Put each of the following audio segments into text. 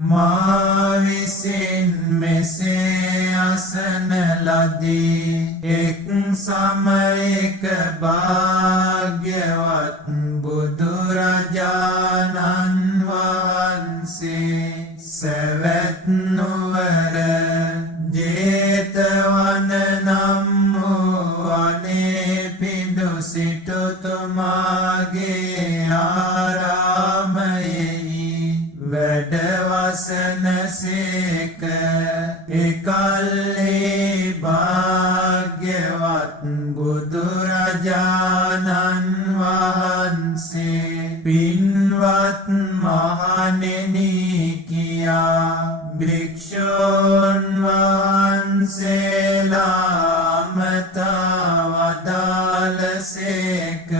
මා විසින් මෙසේ අසන ලදී එක් සමයක භාග්‍යවත් බුදුරජාණන් වහන්සේ සැවැත් නුවර ජේතවන නම් වූ වනේ පිඬු සිටුතුමාගේ ආරාමයෙහි වැඩවසන සේක එකල්හි භාග්‍යවත් බුදුරජාණන් වහන්සේ පින්වත් මහණෙනි කියා භික්ෂූන් වහන්සේලා අමතා වදාළසේක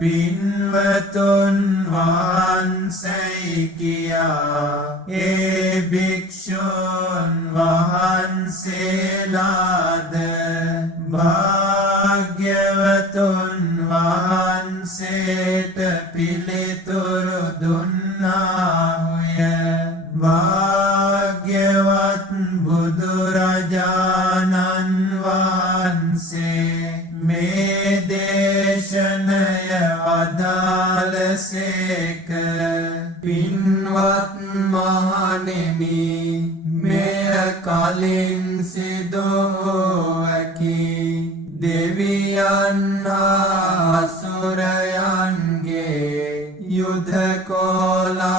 පින්වතුන් වහන්සේ කියා ඒ භික්ෂූන් වහන්සේලාද භාග්‍යවතුන් වහන්සේට පිළිතුරු දුන්නාහුය. භාග්‍යවත් බුදුරජාණන් වහන්සේ මේ දේශනය වදාළසේක. පින්වත් මහණෙනි, මෙය කලින් සිදු වූවකි. දෙවියන් හා අසුරයන්ගේ යුධ කෝලාහලයක්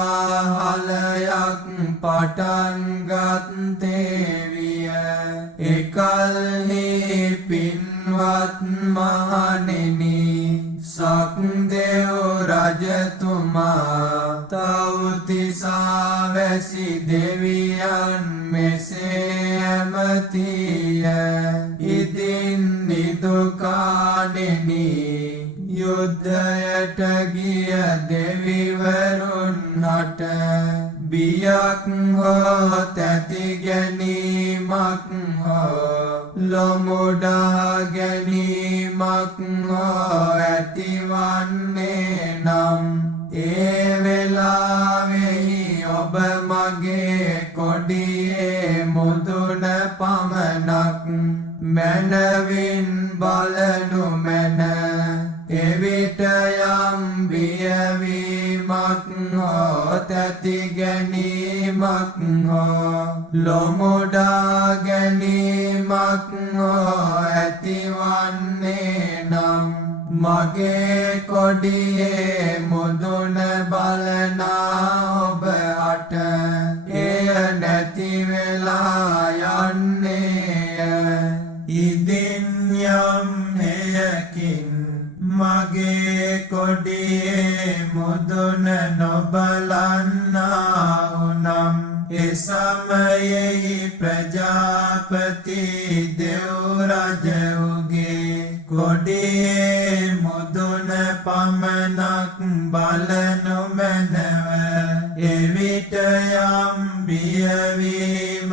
පටන්ගත් තේවිය. එකල්හි පින්වත් මහණෙනි, සක්දෙව් රජතුමා තව්තිසා වැසි දෙවියන් මෙසේ ඇමතිය. ඉදින් නිදුකාණෙනි, යුද්ධයට ගිය දෙවිවරුන් හට බියක් හෝ තැති ගැනීමක් හෝ ලොමුඩා ගැනීමක් හෝ ඇතිවන්නේ නම් ඒ වෙලාවෙහි ඔබ මගේ කොඩියේ මුදුන පමණක් මැනවින් බලනු මැන. එවිට යම් බියවීමක් හෝ තැති ගැනීමක් හෝ ලොමුඩා ගැනීමක් හෝ ඇතිවන්නේ නම් මගේ කොඩියේ මුදුන බලනා ඔබ අට එය නැති වෙලා යන්නේය. ඉදින් යම් හේයකින් මගේ කොඩියේ මුදුන නොබලන්නා වුනම් ඒ සමයෙහි ප්‍රජාපති දෙව් රජුගේ කොඩියේ මුදුන පමණක් බලනු මැනව. එවිට යම් බියවීමක්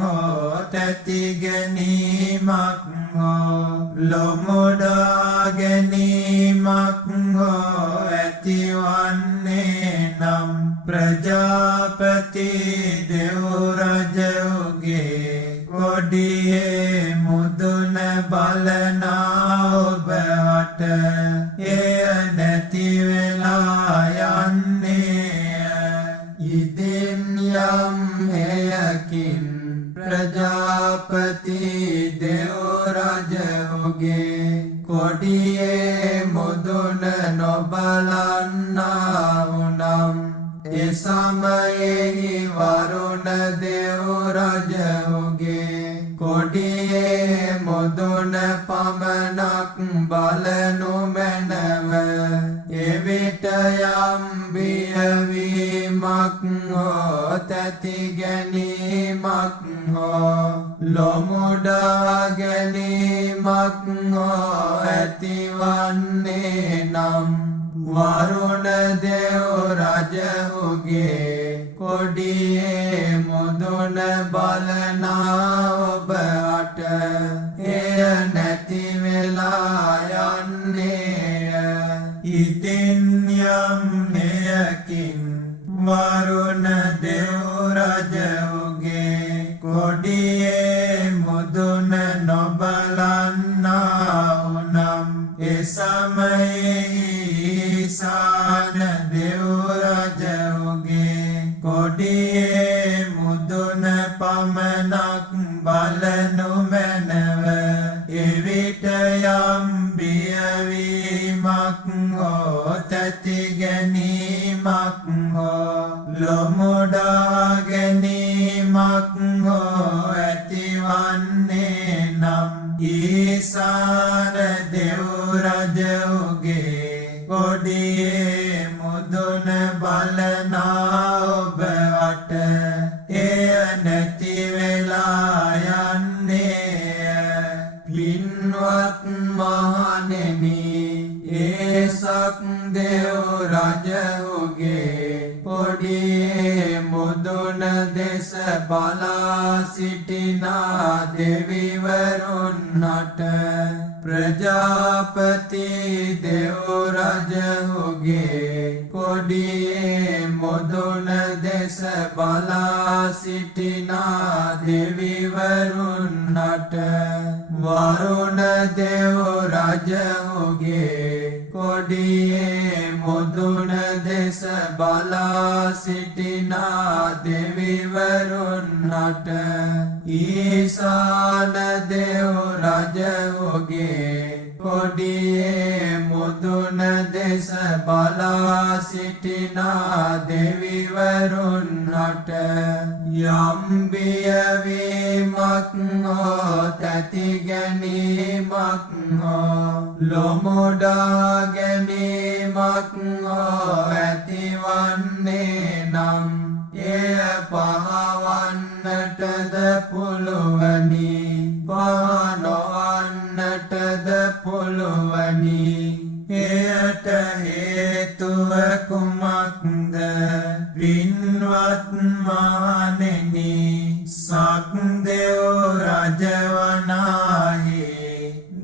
හෝ තැති ගැනීමක් හෝ ලොමුඩා ගැනීමක් හෝ ඇතිවන්නේ නම් ප්‍රජාපති දෙව් රජුගේ කොඩියේ මුදුන බලනා ඔබ අට එය නැති වෙලා යන්නේය. ඉදින් යම් හේයකින් ප්‍රජාපති දෙව් රජුගේ කොඩියේ මුදුන නොබලන්නා වුනම් ඒ සමයෙහි වරුණ දෙව් රජුගේ කොඩියේ මුදුන පමණක් බලනු මැනව. එවිට යම් බියවීමක් හෝ තැති ගැනීමක් හෝ ලොමුඩා ගැනීමක් හෝ ඇතිවන්නේ නම් වරුණ දෙව් රජුගේ කොඩියේ මුදුන බලනා ඔබ අට එය නැති වෙලා යන්නේය. ඉතින් යම් හේයකින් වරුණ දෙව් කොඩියේ මුදුන පමණක් බලනු මැනව එවිට යම් බියවීමක් හෝ තැති ගැනීමක් හෝ ලොමුඩා ගැනීමක් හෝ ඇතිවන්නේ නම් ඊසාන දෙව් රජුගේ කොඩියේ මුදුන බලනා ඔබ අට එය නැති වෙලා යන්නේය. පින්වත් මහණෙනි, ඒසක් දෙව් රජුගේ කොඩියේ මුදුන දෙස බලා සිටිනා දෙවිවරුන්ට ප්‍රජාපති දෙව් රජුගේ කොඩියේ මුදුන දෙස බලා සිටිනා දෙවිවරුන්ට වරුණ දෙව් රජුගේ කොඩියේ මුදුන දෙස බලා සිටිනා දෙවිවරුන්ට ඊසාන දෙව් රජුගේ කොඩියේ මුදුන දෙස බලා සිටිනා දෙවිවරුන්ට යම් බියවීමක් හෝ තැති ගැනීමක් හෝ ලොමුඩා ගැනීමක් හෝ ඇතිවන්නේ නම් එය පහවන්නටද පුළුවනි, පහනොවන්නටද පුළුවනි. එයට හේතුව කුමක්ද? පින්වත් මහණෙනි, සක්දෙව් රජවනාහි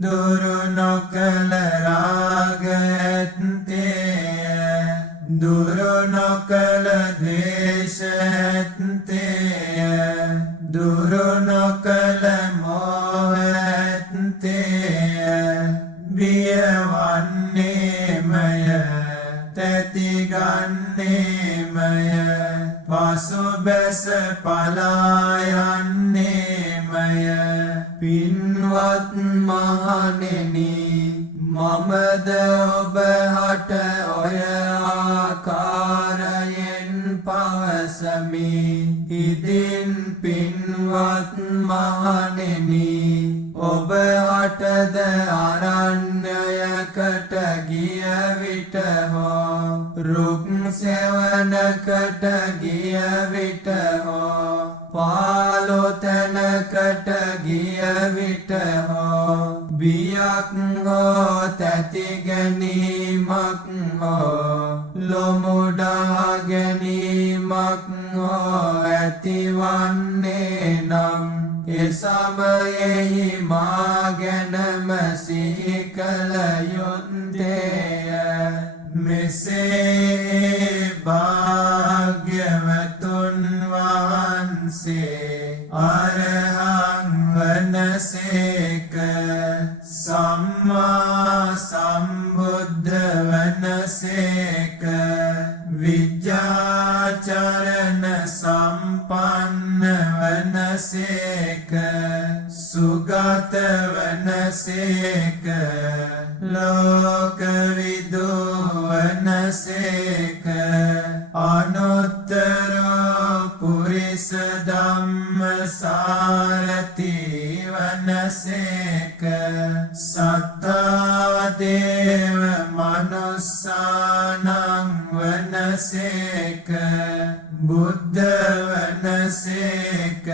දුරු නොකළ රාග ඇත්තේය, දුරු නොකළ ද්වේෂ ඇත්තේය, දුරු නොකළ මෝහ ඇත්තේය. බියවන්නේමය, තැතිගන්නේමය, පසුබැස පලා යන්නේමය. පින්වත් මහණෙනි, මමද ඔබ හට ඔය ආකාරයෙන් පවසමි. ඉදින් පින්වත් මහණෙනි, ඔබ හටද අරණ්‍යයකට ගිය විට හෝ රුක් සෙවණකට ගිය විට හෝ පාලොතැනකට ගිය විට හෝ බියක් හෝ තැති ගැනීමක් හෝ ලොමුඩා ගැනීමක් හෝ ඇතිවන්නේ නම් එසමයෙහි මා ගැනම සිහි කළ යුත්තේය. මෙසේ භාග්‍යවතුන් වහන්සේ අරහං වනසේක, සම්මා සම්බුද්ධ වනසේක, විජ්ජාචරණ සම්පන්න වනසේක, සුගත වනසේක, ලෝකවිදු වනසේක, අනුත්තර පුරිස ධම්මසාරති වනසේක, සත්තා දේව මනුස්සානං වනසේක, බුද්ධ වනසේක,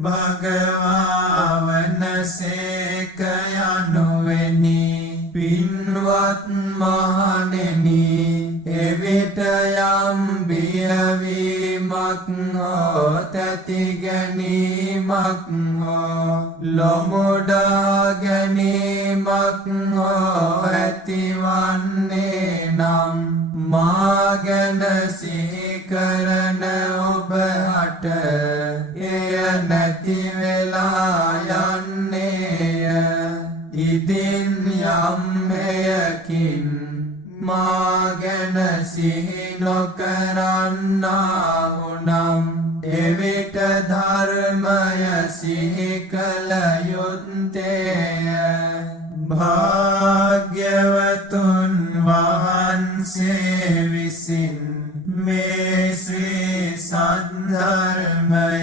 භගවා වනසේක යනුවෙනි. පින්වත් මහණෙනි, එවිට යම් බියවීමක් හෝ තැති ගැනීමක් හෝ ලොමුඩා ගැනීමක් හෝ ඇතිවන්නේ නම් මා ගැන සිහි කරන ඔබ හට එය නැති වෙලා යන්නේය. ඉදින් යම් හේයකින් මා ගැන සිහි නොකරන්නා නම් එවිට ධර්මය සිහි කළ යුත්තේය. භාග්‍යවතුන් වහන්සේ විසින් මේ ශ්‍රී සද්ධර්මය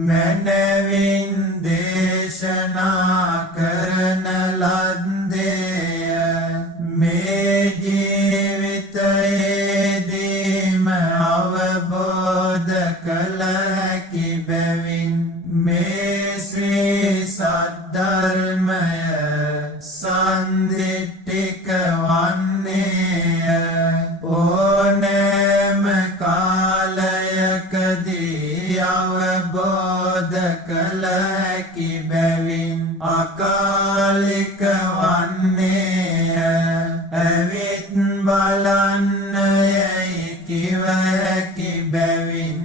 මැනවින් දේශනා කරන ලද්දේය. මේ ජීවිතයේදීම අවබෝධ කළ හැකි බැවින් මේ ශ්‍රී සද්ධර්මය සන්දිට්ඨික වන්නේය. ඕනෑම කාලයකදී අවබෝධ කළ හැකි බැවින් අකාලික වන්නේය. ඇවිත් බලන්න යැයි කිව හැකි බැවින්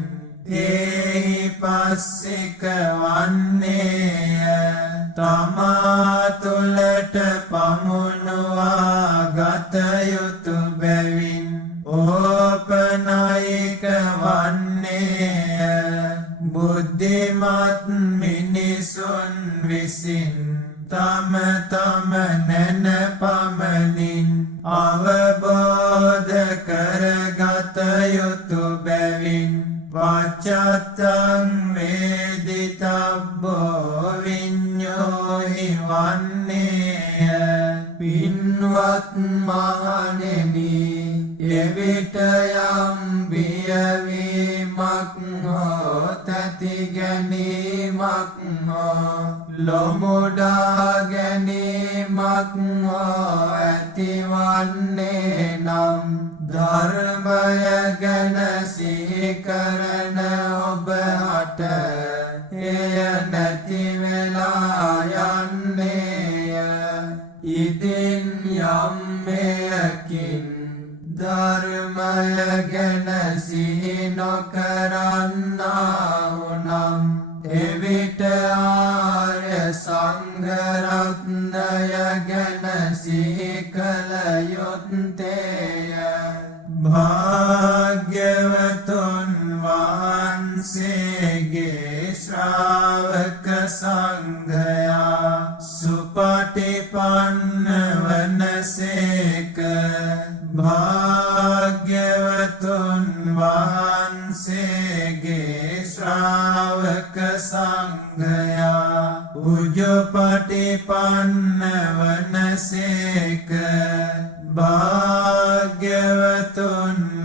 එහි පස්සික වන්නේය. තමා තුළට පමුණුවා ගත යුතු බැවින් ඕපනයික වන්නේය. බුද්ධිමත් මිනිසුන් විසින් තම තම නැන පමණින් අවබෝධ කරගත යුතු බැවින් පච්චත්තං වේදිතබ්බෝ විඤ්ඤෝහි වන්නේය. පින්වත් මහණෙනි, එවිට යම් බියවීමක් හෝ තැති ගැනීමක් හෝ ලොමුඩා ගැනීමක් හෝ ඇතිවන්නේ නම් ධර්මය ගැන සිහි කරන ඔබට එය නැති වෙලා යන්නේය. ඉදින් යම් මෙයකින් ධර්මය ගැන සිහි නොකරන්නා වුනම් එවිට ආර්ය සංඝරත්නය ගැන සිහි කළ යුත්තේය. භාග්‍යවතුන් වහන්සේගේ ශ්‍රාවක සංඝයා සුපටිපන්න වනසේක. භාග්‍යවතුන් වහන්සේගේ ශ්‍රාවක සංඝයා උජුපටිපන්න වනසේක. භාග්‍යවතුන්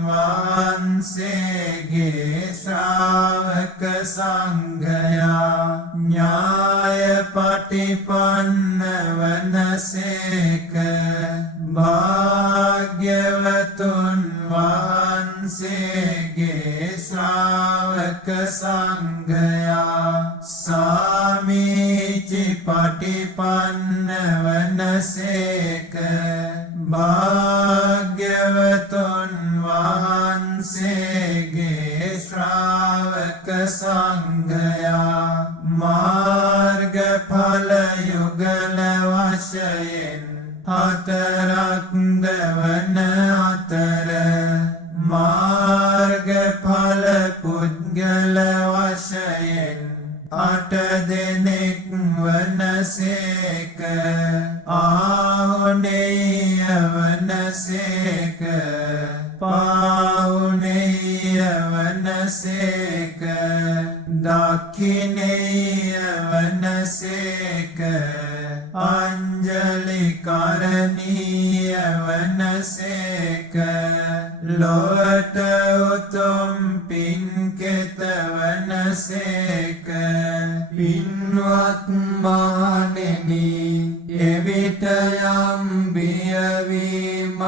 වහන්සේගේ ශ්‍රාවක සංඝයා ඥායපටිපන්න වනසේක. භාග්‍යවතුන් වහන්සේගේ ශ්‍රාවක සංඝයා සාමීචි පටිපන්න වනසේක. භාග්‍යවතුන් වහන්සේගේ ශ්‍රාවක සංඝයා මාර්ගඵල යුගල වශයෙන් හතරක් දවන අතර මාර්ගඵල පුද්ගල වශයෙන් 8 දෙනෙක් වනසේක. ආහුනේය වනසේක. පාහුනේය වනසේක. දක්ඛිනේය වනසේක. අංජලි කරණීය වනසේක. ලොවට උතුම් පින්කෙත වනසේක. පින්වත් මහණෙනි, එවිට යම් බියවීමක්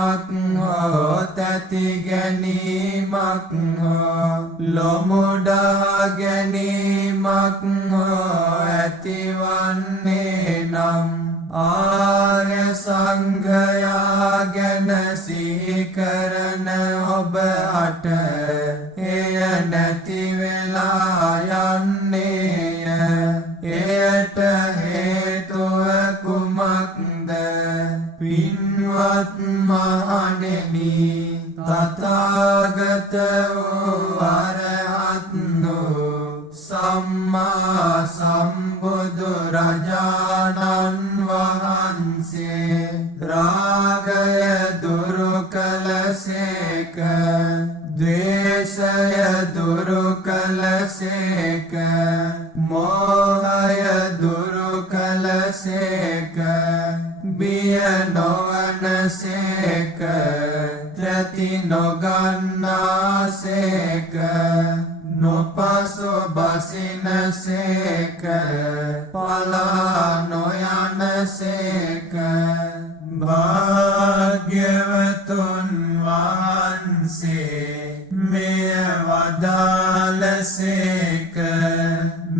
හෝ තැති ගැනීමක් හෝ ලොමුඩා ගැනීමක් හෝ ඇතිවන්නේ නම් ආර්ය සංඝයා ගැන සිහි කරන ඔබට එය නැති වෙලා යන්නේය. එයට හේතුව කුමක්ද? පින්වත් මහණෙනි, තථාගත වූ අරහත් සම්මා සම්බුදු රජාණන් වහන්සේ රාගය දුරු කළසේක ද්වේෂය දුරු කළසේක මෝහය දුරු කළසේක බිය නොවනසේක ත්‍රති නොගන්නාසේක නොපසු බසිනසේක පලා නොයනසේක භාග්‍යවතුන් වහන්සේ මෙය වදාළසේක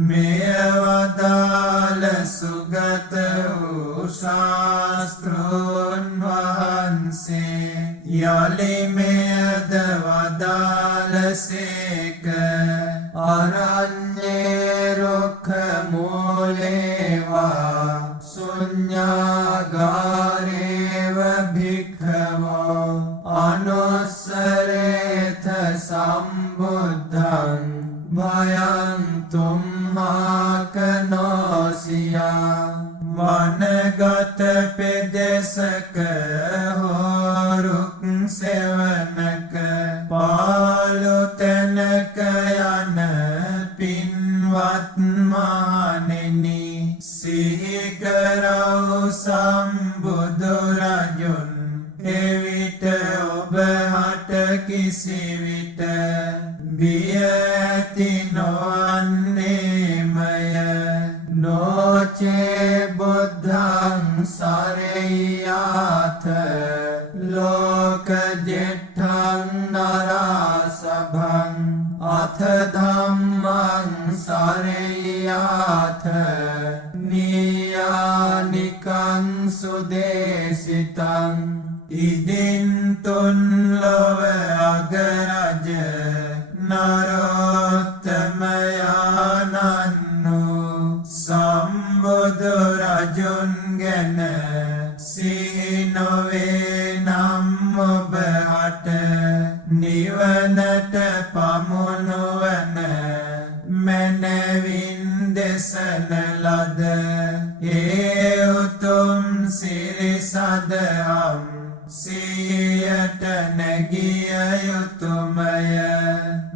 මෙය වදාළ සුගත වූ ශාස්ත්‍රෝන් වහන්සේ යලි මෙයද වදාළසේක අරඤ්ඤේ රුක්ඛ මූලේවා ශුඤ්ඤාගාරේව භික්ඛවෝ අනුස්සරේත සම්බුද්ධං භයං තුම්මාකනෝසියා වනගත පෙදෙසක හෝරුක් සෙවනක පාළු තැනක යන පින්වත් මහණෙනි සිහි කරව් සම්බුදු රජුන් එවිට ඔබ හට කිසිවිට බිය ඇති නොවන්නේමය නොචේ බුද්ධං සරෙය්‍යාත ලෝක ජෙට්ඨං නරාසභං අත ධම්මං සරෙය්‍යාත නියානිකං සුදේශිතං ඉදින් තුන් ලොව අගරජ නරෝත්තමයානන්නු සම්බුදු රජුන් ගැන සිහි නොවේ නම් ඔබ හට නිවනට පමුණුවන මැනවින් දෙසන ලද ඒ උතුම් සිරිසදහම් සියයට නැගිය යුතුමය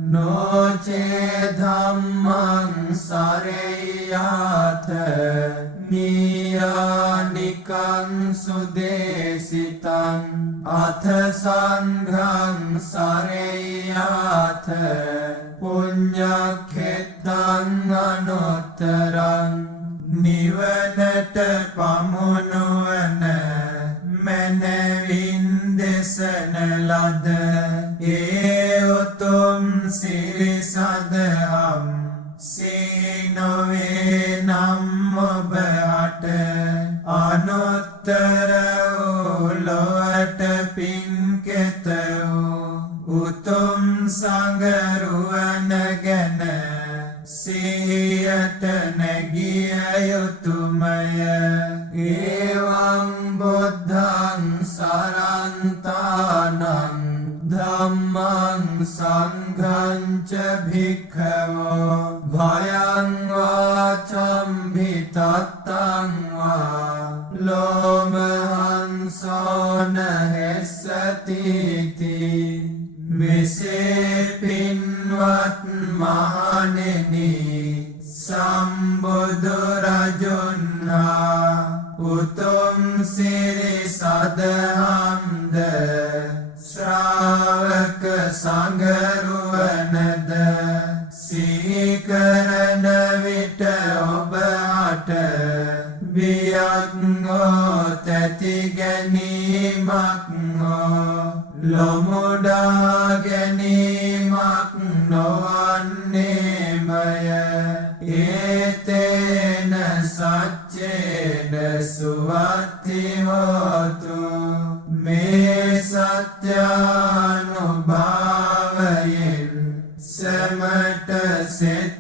නොචේ ධම්මං සරෙය්‍යාත නියානිකං සුදේශිතං අත සංඝං සරෙය්‍යාත පුඤ්ඤක්ඛෙත්තං අනුත්තරං නිවනට පමුණුවන මැනවින් දෙසන ලද ඒ උතුම් සිරිසදහම් සිහි නොවේ නම් ඔබ හට අනුත්තර වූ ලොවට පින්කෙත වූ උතුම් සංගරුවන ගැන සිහියට නැගිය යුතුමය එවං බුද්ධං සරන්තානං ධම්මං සංඝං ච භික්ඛවෝ භයං වාචම් භිතත්තං වා ලෝමහංසෝන හෙස්සතිති මෙසේ පින්වත් මහණෙනි සම්බුදු රජුන් හා උතුම් සිරි සදහම්ද ශ්‍රාවක සංඝරුවනද සිහි කරන විට ඔබ හට බියක් හෝ තැති ගැනීමක් හෝ ලොමුඩා ගැනීමක් නොවන්නේමය ඒතේන සච්චේන සුවත්ති හෝතු මේ සත්‍යානුභාවයෙන් සැමට සෙත්